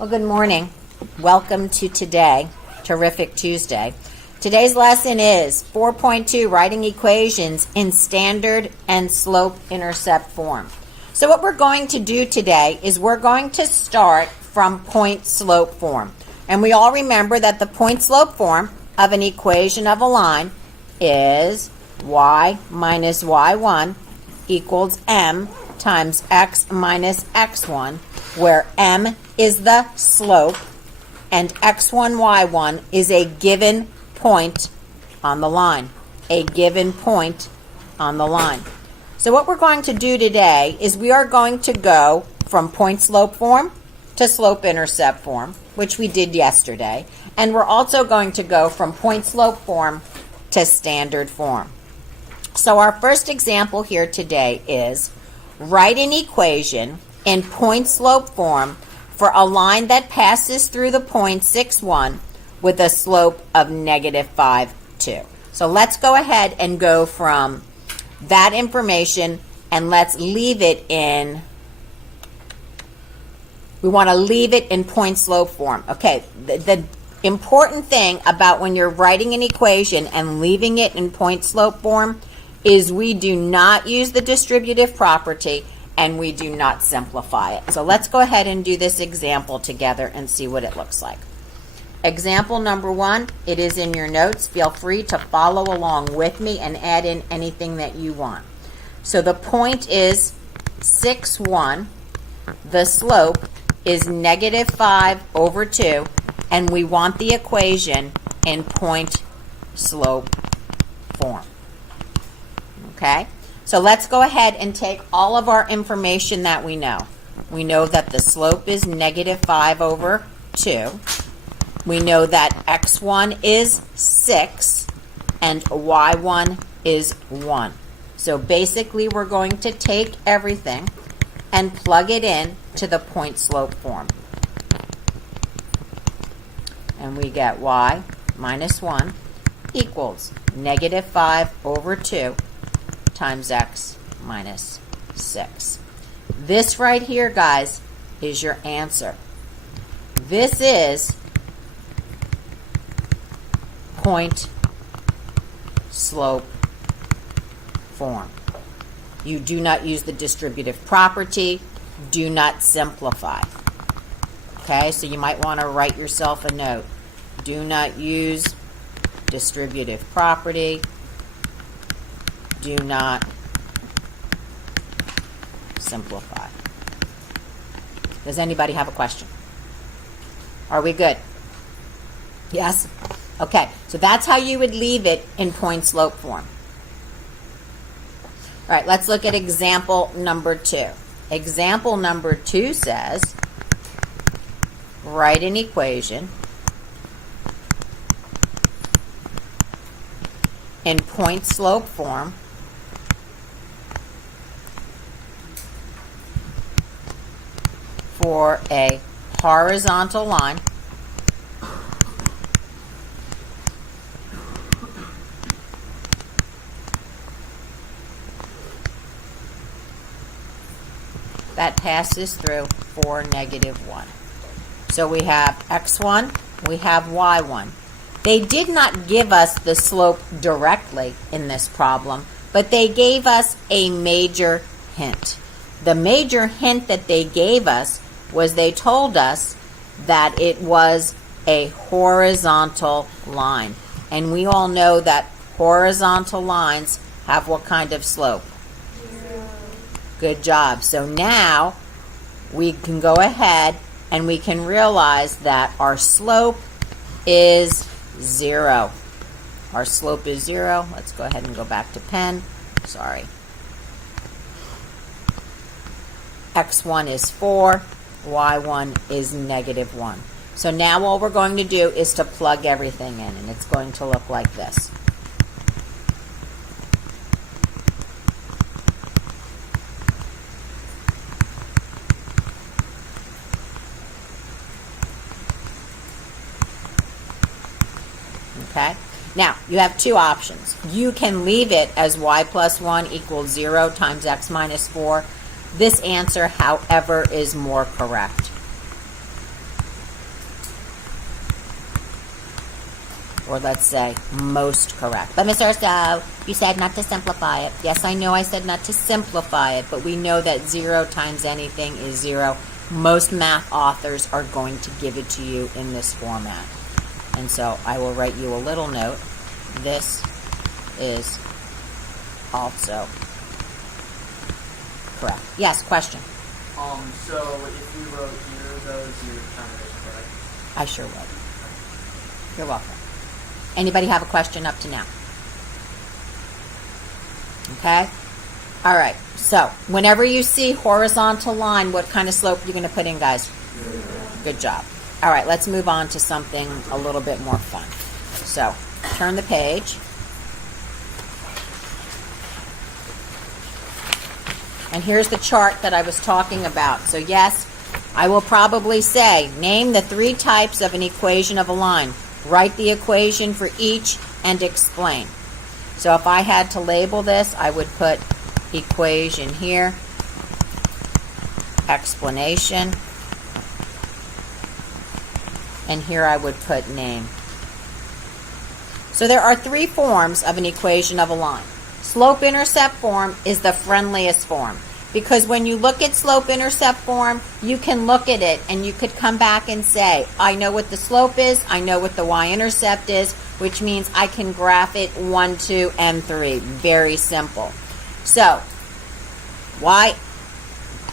Well, good morning. Welcome to today, Terrific Tuesday. Today's lesson is 4.2, writing equations in standard and slope-intercept form. So what we're going to do today is we're going to start from point-slope form. And we all remember that the point-slope form of an equation of a line is y minus y1 equals m times x minus x1, where m is the slope and x1, y1 is a given point on the line. A given point on the line. So what we're going to do today is we are going to go from point-slope form to slope-intercept form, which we did yesterday. And we're also going to go from point-slope form to standard form. So our first example here today is write an equation in point-slope form for a line that passes through the point 6, 1 with a slope of negative 5, 2. So let's go ahead and go from that information and let's leave it in, we want to leave it in point-slope form. Okay, the important thing about when you're writing an equation and leaving it in point-slope form is we do not use the distributive property and we do not simplify it. So let's go ahead and do this example together and see what it looks like. Example number 1, it is in your notes. Feel free to follow along with me and add in anything that you want. So the point is 6, 1. The slope is negative 5 over 2, and we want the equation in point-slope form. Okay? So let's go ahead and take all of our information that we know. We know that the slope is negative 5 over 2. We know that x1 is 6 and y1 is 1. So basically we're going to take everything and plug it in to the point-slope form. And we get y minus 1 equals negative 5 over 2 times x minus 6. This right here, guys, is your answer. This is point-slope form. You do not use the distributive property. Do not simplify. Okay, so you might want to write yourself a note. Do not use distributive property. Do not simplify. Does anybody have a question? Are we good? Yes? Okay, so that's how you would leave it in point-slope form. All right, let's look at example number 2. Example number 2 says, write an equation in point-slope form for a horizontal line that passes through 4, negative 1. So we have x1, we have y1. They did not give us the slope directly in this problem, but they gave us a major hint. The major hint that they gave us was they told us that it was a horizontal line. And we all know that horizontal lines have what kind of slope? 0. Good job. So now we can go ahead and we can realize that our slope is 0. Our slope is 0. Let's go ahead and go back to pen. Sorry. x1 is 4. y1 is negative 1. So now all we're going to do is to plug everything in, and it's going to look like this. Okay? Now, you have two options. You can leave it as y plus 1 equals 0 times x minus 4. This answer, however, is more correct. or let's say most correct. But Ms. Urso, you said not to simplify it. Yes, I know I said not to simplify it, but we know that 0 times anything is 0. Most math authors are going to give it to you in this format. And so I will write you a little note. This is also correct. Yes, question. So if we wrote either of those, you would count it as correct? I sure would. You're welcome. Anybody have a question up to now? Okay? All right. So whenever you see horizontal line, what kind of slope are you going to put in, guys? Good job. All right, let's move on to something a little bit more fun. So turn the page. And here's the chart that I was talking about. So yes, I will probably say, name the 3 types of an equation of a line. Write the equation for each and explain. So if I had to label this, I would put equation here, explanation, and here I would put name. So there are 3 forms of an equation of a line. Slope-intercept form is the friendliest form, because when you look at slope-intercept form, you can look at it and you could come back and say, I know what the slope is, I know what the y-intercept is, which means I can graph it 1, 2, and 3. Very simple. So, y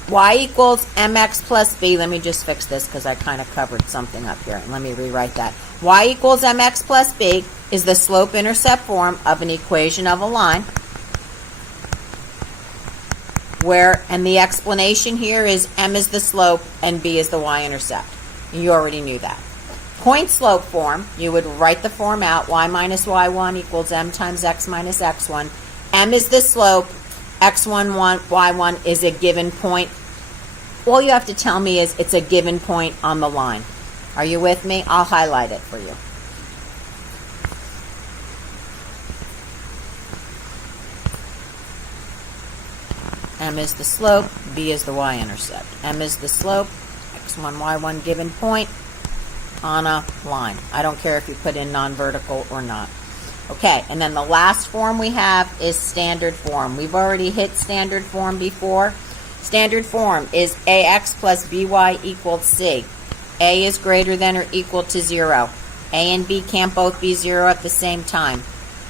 equals mx plus b. Let me just fix this because I kind of covered something up here. Let me rewrite that. Y equals mx plus b is the slope-intercept form of an equation of a line. And the explanation here is m is the slope and b is the y-intercept. You already knew that. Point slope form, you would write the form out. Y minus y1 equals m times x minus x1. M is the slope. X1, y1 is a given point. All you have to tell me is it's a given point on the line. Are you with me? I'll highlight it for you. M is the slope, B is the y-intercept. M is the slope, x1, y1 given point on a line. I don't care if you put in non-vertical or not. Okay, and then the last form we have is standard form. We've already hit standard form before. Standard form is ax plus by equals c. A is greater than or equal to 0. A and b can't both be 0 at the same time.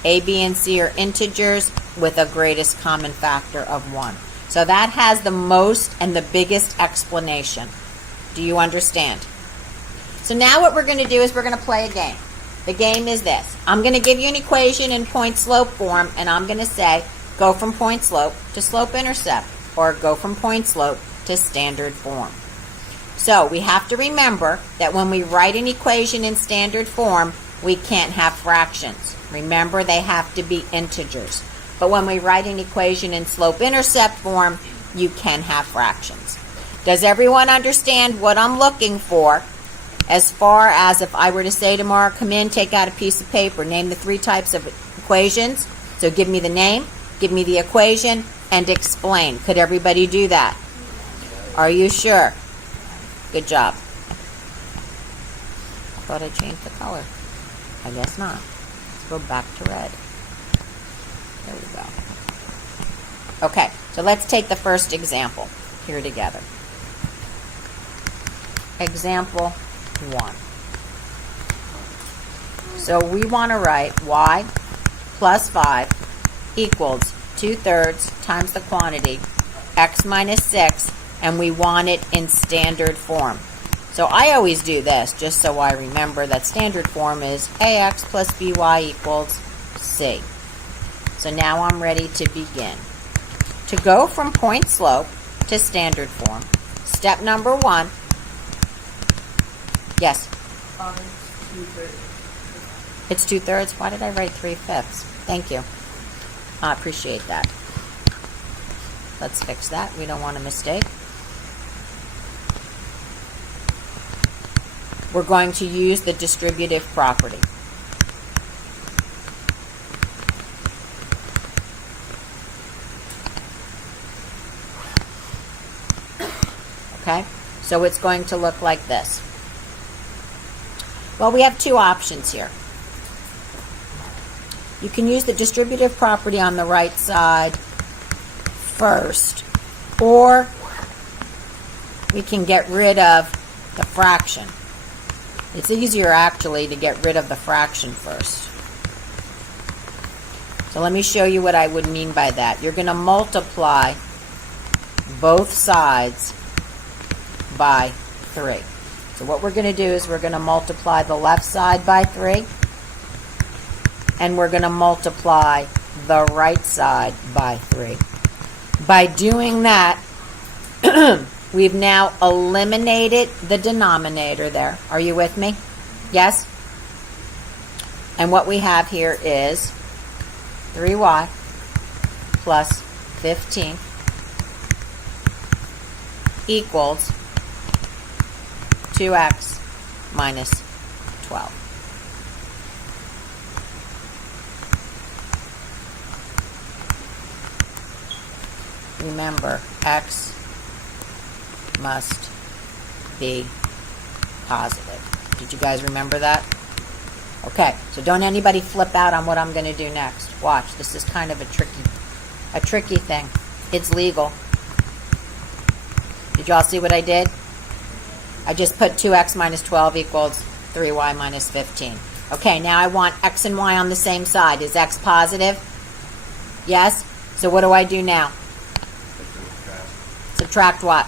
A, b, and c are integers with a greatest common factor of 1. So that has the most and the biggest explanation. Do you understand? So now what we're going to do is we're going to play a game. The game is this. I'm going to give you an equation in point slope form, and I'm going to say go from point slope to slope intercept, or go from point slope to standard form. So we have to remember that when we write an equation in standard form, we can't have fractions. Remember, they have to be integers. But when we write an equation in slope-intercept form, you can have fractions. Does everyone understand what I'm looking for as far as if I were to say tomorrow, come in, take out a piece of paper, name the 3 types of equations. So give me the name, give me the equation, and explain. Could everybody do that? Are you sure? Good job. I thought I changed the color. I guess not. Let's go back to red. There we go. Okay, so let's take the first example here together. Example 1. So we want to write y plus 5 equals 2/3 times the quantity x minus 6, and we want it in standard form. So I always do this just so I remember that standard form is ax plus by equals c. So now I'm ready to begin. To go from point slope to standard form, step number 1. Yes? It's 2/3. Why did I write 3/5? Thank you. I appreciate that. Let's fix that. We don't want a mistake. We're going to use the distributive property. Okay? So it's going to look like this. Well, we have 2 options here. You can use the distributive property on the right side first, or we can get rid of the fraction. It's easier actually to get rid of the fraction first. So let me show you what I would mean by that. You're going to multiply both sides by 3. So what we're going to do is we're going to multiply the left side by 3, and we're going to multiply the right side by 3. By doing that, we've now eliminated the denominator there. Are you with me? Yes? And what we have here is 3y plus 15 equals 2x minus 12. Remember, x must be positive. Did you guys remember that? Okay, so don't anybody flip out on what I'm going to do next. Watch, this is kind of a tricky thing. It's legal. Did you all see what I did? I just put 2x minus 12 equals 3y minus 15. Okay, now I want x and y on the same side. Is x positive? Yes? So what do I do now? Subtract what?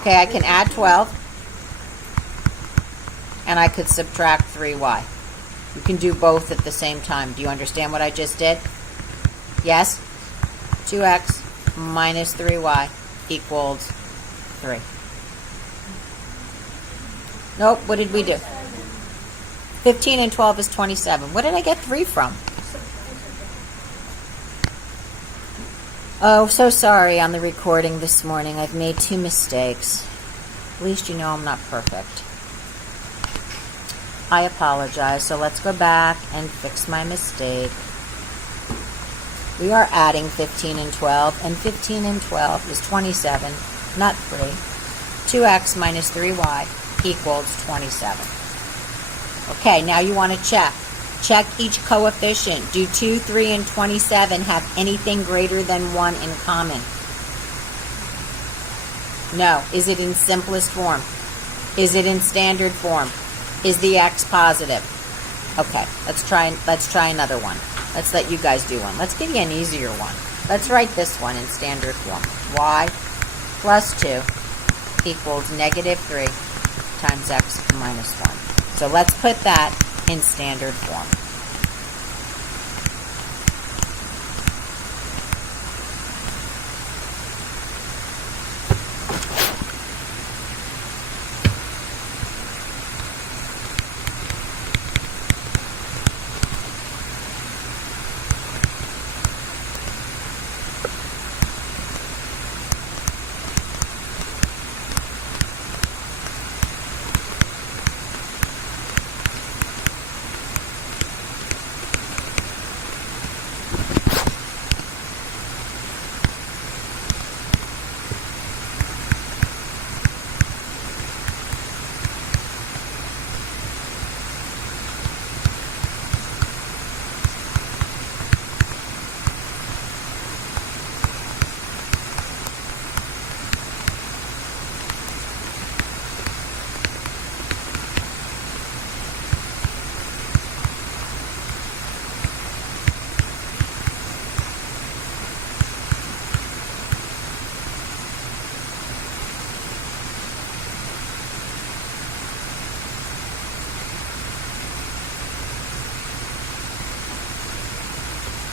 Okay, I can add 12. And I could subtract 3y. You can do both at the same time. Do you understand what I just did? Yes? 2x minus 3y equals 3. Nope, what did we do? 15 and 12 is 27. What did I get 3 from? Oh, so sorry on the recording this morning. I've made 2 mistakes. At least you know I'm not perfect. I apologize. So let's go back and fix my mistake. We are adding 15 and 12, and 15 and 12 is 27, not 3. 2x minus 3y equals 27. Okay, now you want to check. Check each coefficient. Do 2, 3, and 27 have anything greater than 1 in common? No. Is it in simplest form? Is it in standard form? Is the x positive? Okay, let's try another one. Let's let you guys do one. Let's give you an easier one. Let's write this one in standard form. Y plus 2 equals negative 3 times x minus 1. So let's put that in standard form.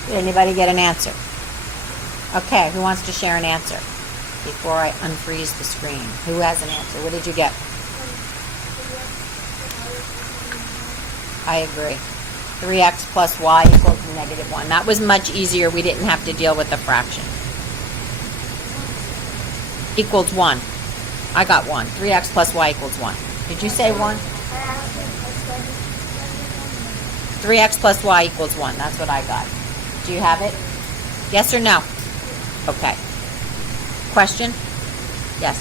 Did anybody get an answer? Okay, who wants to share an answer before I unfreeze the screen? Who has an answer? What did you get? I agree. 3x plus y equals negative 1. That was much easier. We didn't have to deal with the fraction. Equals 1. I got 1. 3x plus y equals 1. Did you say 1? 3x plus y equals 1. That's what I got. Do you have it? Yes or no? Okay. Question? Yes.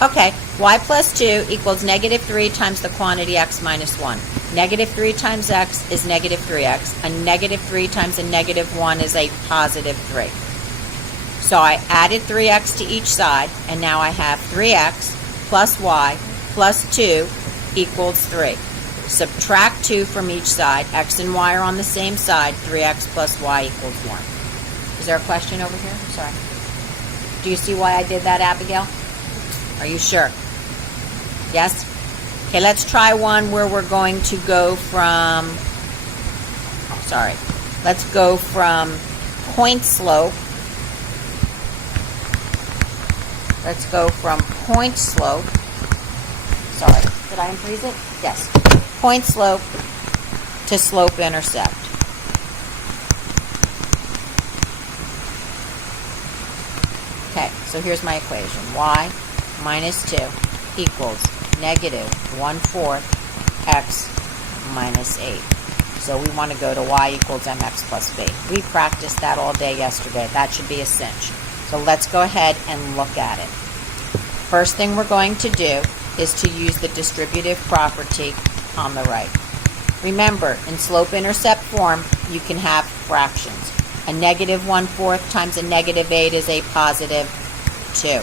Okay. y plus 2 equals negative 3 times the quantity x minus 1. Negative 3 times x is negative 3x. A negative 3 times a negative 1 is a positive 3. So I added 3x to each side, and now I have 3x plus y plus 2 equals 3. Subtract 2 from each side. X and y are on the same side. 3x plus y equals 1. Is there a question over here? I'm sorry. Do you see why I did that, Abigail? Are you sure? Yes? Okay, let's try one where we're going to go from, let's go from point slope. Let's go from point slope. Sorry, did I unfreeze it? Yes. Point slope to slope intercept. Okay, so here's my equation. Y minus 2 equals negative 1/4 x minus 8. So we want to go to y equals mx plus b. We practiced that all day yesterday. That should be a cinch. So let's go ahead and look at it. First thing we're going to do is to use the distributive property on the right. Remember, in slope-intercept form, you can have fractions. A negative 1/4 times a negative 8 is a positive 2.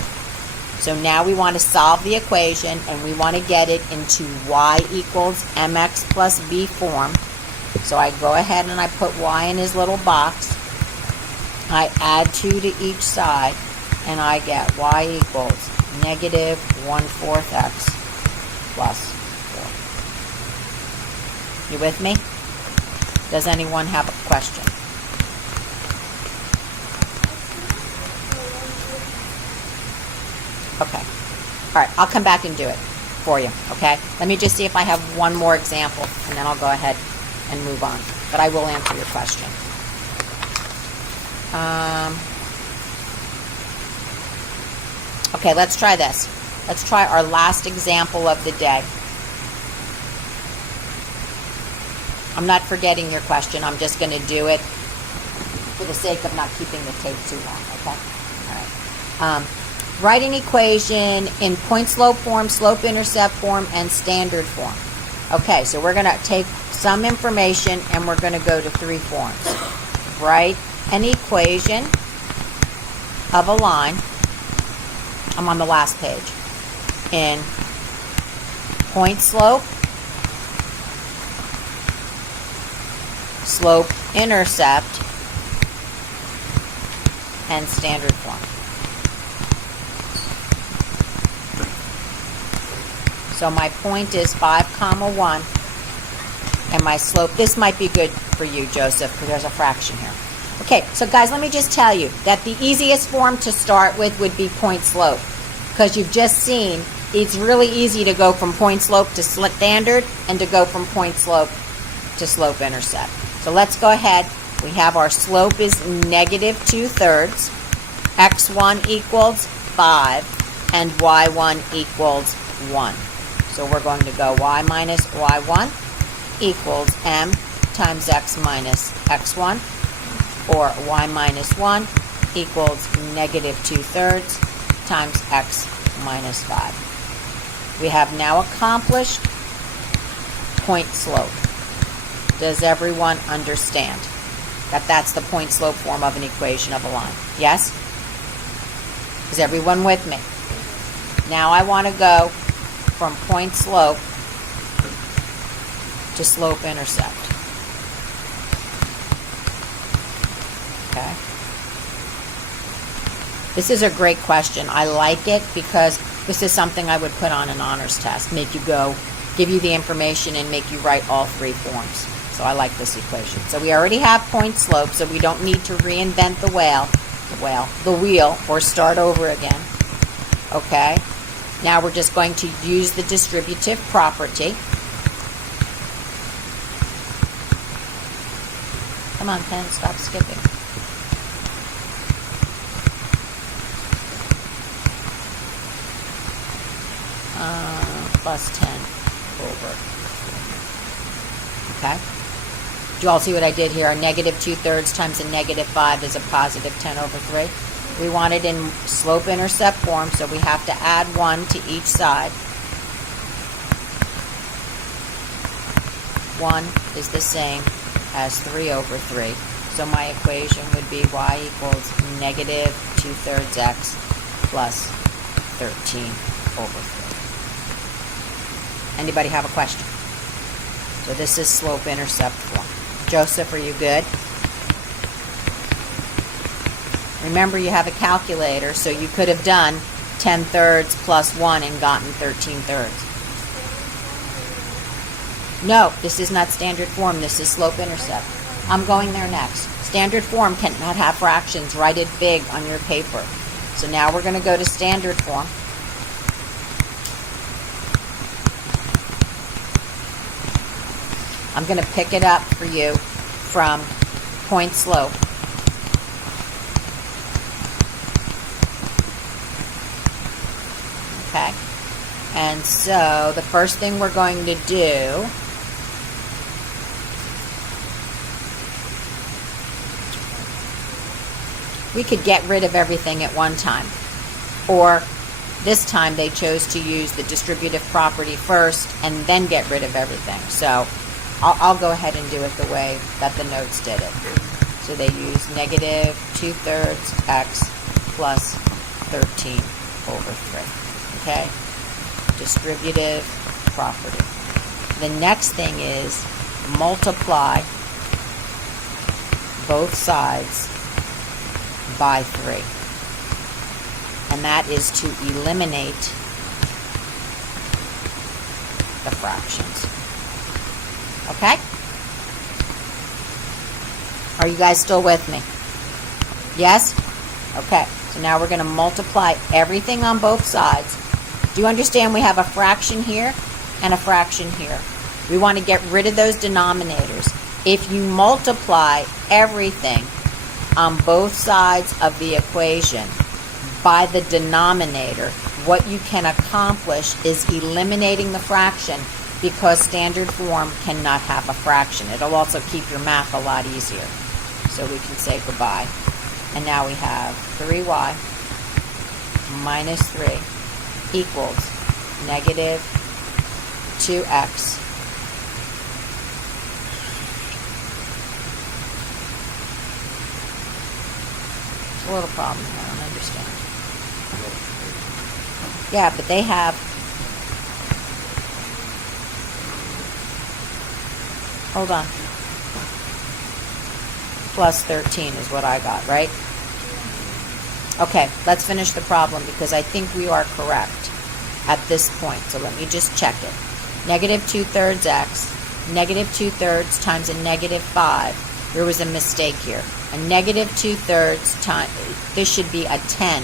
So now we want to solve the equation, and we want to get it into y equals mx plus b form. So I go ahead and I put y in his little box. I add 2 to each side, and I get y equals negative 1/4 x plus 4. You with me? Does anyone have a question? Okay. All right, I'll come back and do it for you, okay? Let me just see if I have one more example, and then I'll go ahead and move on. But I will answer your question. Okay, let's try this. Let's try our last example of the day. I'm not forgetting your question. I'm just going to do it for the sake of not keeping the tape too long, okay? All right. Write an equation in point-slope form, slope-intercept form, and standard form. Okay, so we're going to take some information and we're going to go to 3 forms. Write an equation of a line. I'm on the last page. In point-slope, slope-intercept, and standard form. So my point is 5, 1, and my slope, this might be good for you, Joseph, because there's a fraction here. Okay, so guys, let me just tell you that the easiest form to start with would be point slope, because you've just seen it's really easy to go from point slope to standard and to go from point slope to slope intercept. So let's go ahead. We have our slope is negative 2/3, x1 equals 5, and y1 equals 1. So we're going to go y minus y1 equals m times x minus x1, or y minus 1 equals negative 2/3 times x minus 5. We have now accomplished point slope. Does everyone understand that that's the point slope form of an equation of a line? Yes? Is everyone with me? Now I want to go from point slope to slope intercept. Okay. This is a great question. I like it because this is something I would put on an honors test, make you go, give you the information and make you write all 3 forms. So I like this equation. So we already have point slope, so we don't need to reinvent the wheel, or start over again. Okay. Now we're just going to use the distributive property. Come on, Pen, stop skipping. Plus 10 over. Okay. Do you all see what I did here? A negative 2/3 times a negative 5 is a positive 10 over 3. We want it in slope-intercept form, so we have to add 1 to each side. 1 is the same as 3 over 3. So my equation would be y equals negative 2/3 x plus 13 over 3. Anybody have a question? So this is slope-intercept form. Joseph, are you good? Remember, you have a calculator, so you could have done 10/3 plus 1 and gotten 13/3. No, this is not standard form. This is slope-intercept. I'm going there next. Standard form cannot have fractions. Write it big on your paper. So now we're going to go to standard form. I'm going to pick it up for you from point slope. Okay. And so the first thing we're going to do we could get rid of everything at one time. Or this time they chose to use the distributive property first and then get rid of everything. So I'll go ahead and do it the way that the notes did it. So they use negative 2/3 x plus 13 over 3. Okay? Distributive property. The next thing is multiply both sides by 3. And that is to eliminate the fractions. Okay? Are you guys still with me? Yes? Okay. So now we're going to multiply everything on both sides. Do you understand we have a fraction here and a fraction here? We want to get rid of those denominators. If you multiply everything on both sides of the equation by the denominator, what you can accomplish is eliminating the fraction, because standard form cannot have a fraction. It'll also keep your math a lot easier. So we can say goodbye. And now we have 3y minus 3 equals negative 2x It's a little problem here. I don't understand. Yeah, but they have... Hold on. Plus 13 is what I got, right? Okay, let's finish the problem because I think we are correct at this point. So let me just check it. Negative 2/3 x, negative 2/3 times a negative 5. There was a mistake here. A negative 2/3 times, this should be a 10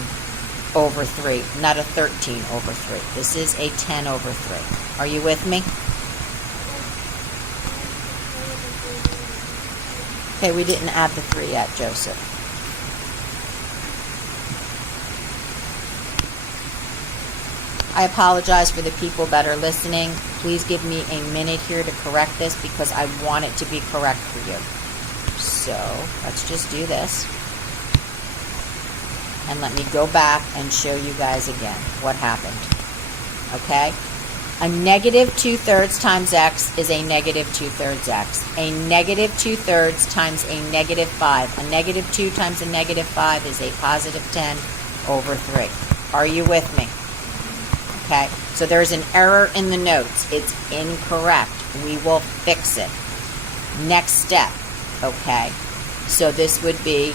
over 3, not a 13 over 3. This is a 10 over 3. Are you with me? Okay, we didn't add the 3 yet, Joseph. I apologize for the people that are listening. Please give me a minute here to correct this because I want it to be correct for you. So let's just do this. And let me go back and show you guys again what happened. Okay? A negative 2/3 times x is a negative 2/3 x. A negative 2/3 times a negative 5. A negative 2 times a negative 5 is a positive 10 over 3. Are you with me? Okay, so there's an error in the notes. It's incorrect. We will fix it. Next step, okay? So this would be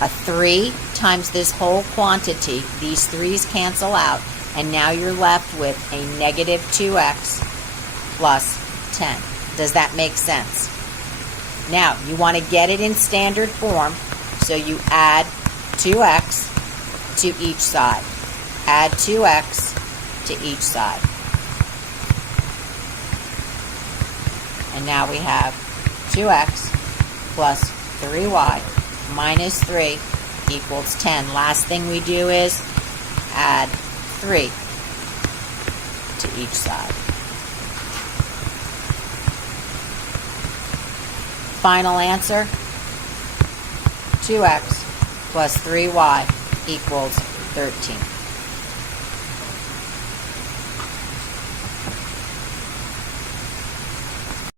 a 3 times this whole quantity. These 3's cancel out, and now you're left with a negative 2x plus 10. Does that make sense? Now, you want to get it in standard form, so you add 2x to each side. Add 2x to each side. And now we have 2x plus 3y minus 3 equals 10. Last thing we do is add 3 to each side. Final answer, 2x plus 3y equals 13.